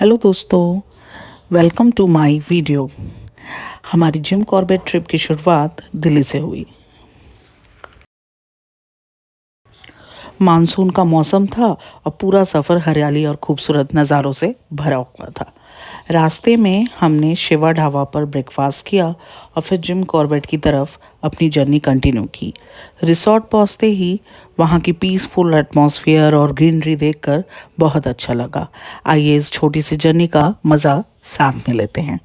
हेलो दोस्तों, welcome to my video. हमारी Jim Corbett trip की शुरुआत दिल्ली से हुई। मानसून का मौसम था और पूरा सफ़र हरियाली और खूबसूरत नज़ारों से भरा हुआ था। रास्ते में हमने शिवा ढाबा पर ब्रेकफास्ट किया और फिर जिम कॉर्बेट की तरफ अपनी जर्नी कंटिन्यू की। रिसोर्ट पहुंचते ही वहां की पीसफुल एटमॉस्फेयर और ग्रीनरी देखकर बहुत अच्छा लगा। आइए इस छोटी सी जर्नी का मज़ा साथ में लेते हैं।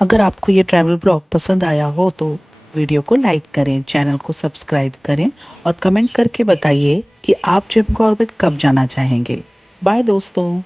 अगर आपको ये ट्रैवल ब्लॉग पसंद आया हो तो वीडियो को लाइक करें, चैनल को सब्सक्राइब करें और कमेंट करके बताइए कि आप जिम कॉर्बेट कब जाना चाहेंगे। बाय दोस्तों।